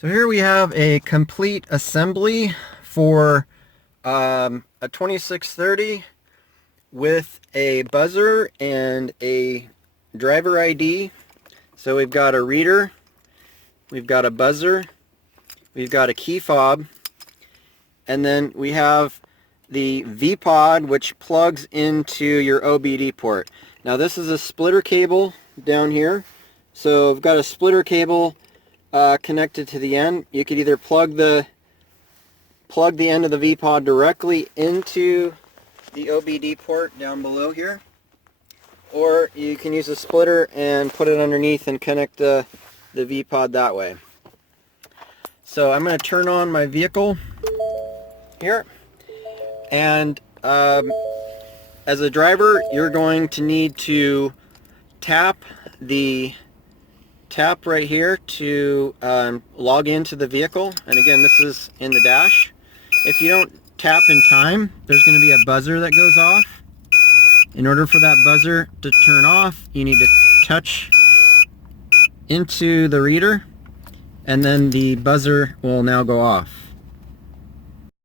So here we have a complete assembly for a 2630 with a buzzer and a driver ID. So we've got a reader, we've got a buzzer, we've got a key fob, and then we have the V-Pod, which plugs into your OBD port. Now this is a splitter cable down here. So I've got a splitter cable connected to the end. You could either plug the end of the V-Pod directly into the OBD port down below here, or you can use a splitter and put it underneath and connect the V-Pod that way. So I'm going to turn on my vehicle here, and as a driver you're going to need to tap right here to log into the vehicle, and again this is in the dash. If you don't tap in time, there's going to be a buzzer that goes off. In order for that buzzer to turn off, you need to touch into the reader, and then the buzzer will now go off.